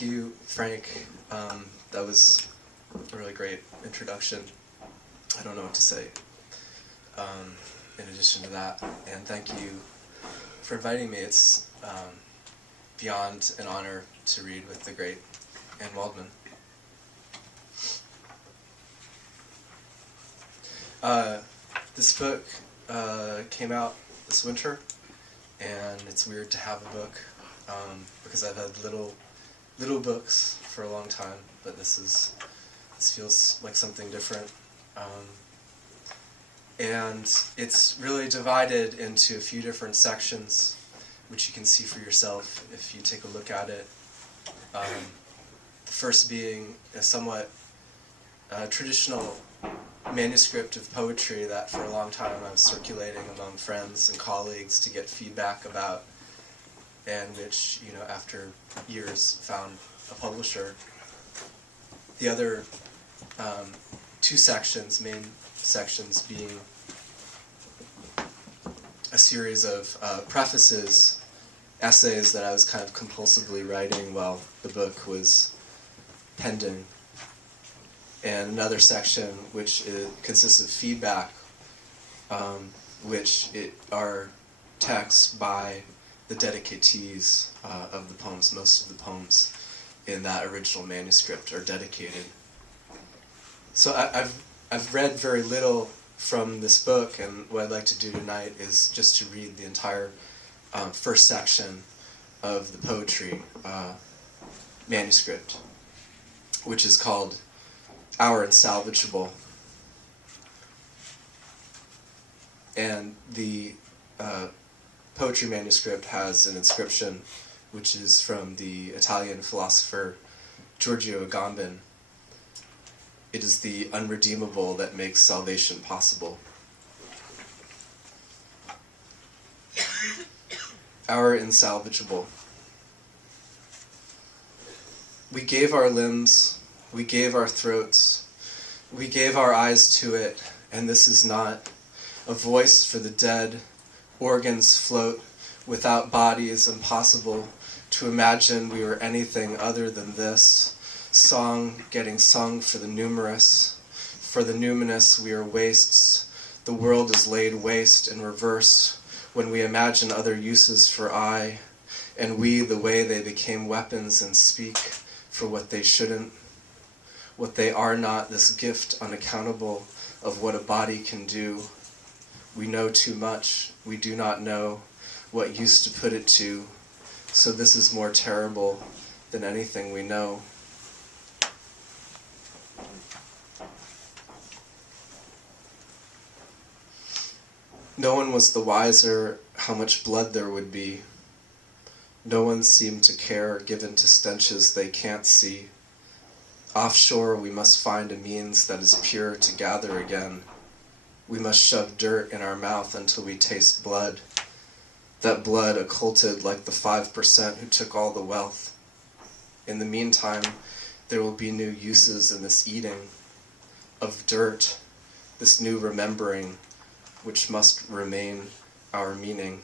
thank you, Frank. That was a really great introduction. I don't know what to say in addition to that. And thank you for inviting me. It's beyond an honor to read with the great Anne Waldman. This book came out this winter, and it's weird to have a book because I've had little books for a long time, but this feels like something different. And it's really divided into a few different sections, which you can see for yourself if you take a look at it. The first being a somewhat traditional manuscript of poetry that for a long time I was circulating among friends and colleagues to get feedback about, and which, you know, after years found a publisher. The other two sections, main sections, being a series of prefaces, essays that I was kind of compulsively writing while the book was pending, and another section which consists of feedback, which are texts by the dedicatees of the poems. Most of the poems in that original manuscript are dedicated. So I've read very little from this book, and what I'd like to do tonight is just to read the entire first section of the poetry manuscript, which is called Our Insalvageable. And the poetry manuscript has an inscription which is from the Italian philosopher Giorgio Agamben. It is the unredeemable that makes salvation possible. Our insalvageable. We gave our limbs, we gave our throats, we gave our eyes to it, and this is not a voice for the dead. Organs float without bodies, impossible to imagine we were anything other than this. Song getting sung for the numerous. For the numinous we are wastes. The world is laid waste in reverse when we imagine other uses for I, and we the way they became weapons and speak for what they shouldn't. What they are not, this gift unaccountable of what a body can do. We know too much, we do not know what use to put it to, so this is more terrible than anything we know. No one was the wiser how much blood there would be. No one seemed to care, given to stenches they can't see. Offshore we must find a means that is pure to gather again. We must shove dirt in our mouth until we taste blood. That blood occulted like the 5% who took all the wealth. In the meantime, there will be new uses in this eating of dirt, this new remembering, which must remain our meaning.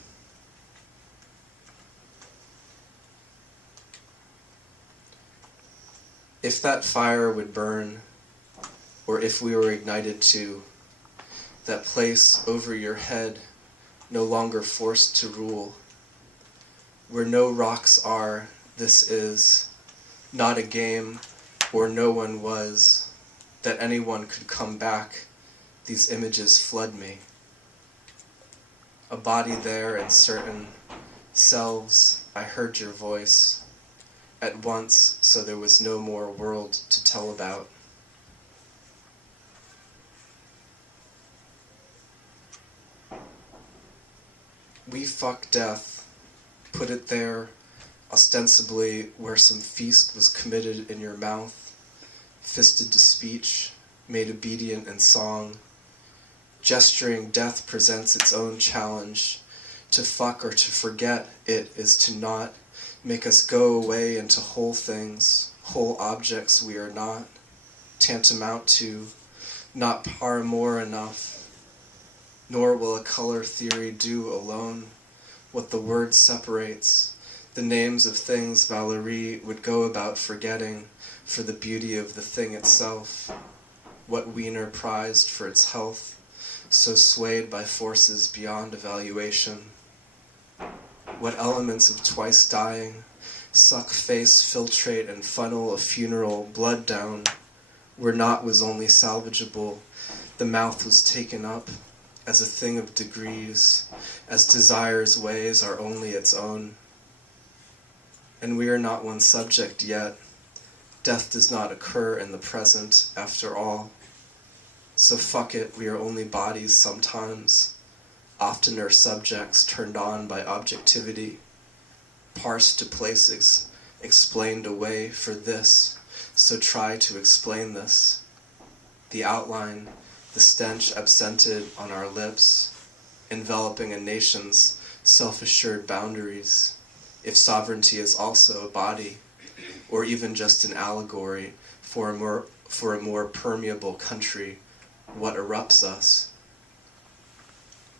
If that fire would burn, or if we were ignited to, that place over your head, no longer forced to rule, where no rocks are, this is not a game, or no one was, that anyone could come back, these images flood me. A body there and certain selves, I heard your voice at once, so there was no more world to tell about. We fuck death, put it there, ostensibly where some feast was committed in your mouth, fisted to speech, made obedient in song. Gesturing death presents its own challenge. To fuck or to forget it is to not make us go away into whole things, whole objects we are not, tantamount to, not par more enough, nor will a color theory do alone what the word separates, the names of things Valérie would go about forgetting for the beauty of the thing itself, what Wiener prized for its health, so swayed by forces beyond evaluation. What elements of twice dying suck, face, filtrate, and funnel a funeral blood down, where naught was only salvageable, the mouth was taken up as a thing of degrees, as desire's ways are only its own. And we are not one subject yet. Death does not occur in the present, after all. So fuck it, we are only bodies sometimes, oftener subjects turned on by objectivity, parsed to places, explained away for this, so try to explain this. The outline, the stench absented on our lips, enveloping a nation's self-assured boundaries, if sovereignty is also a body, or even just an allegory for a more permeable country, what erupts us?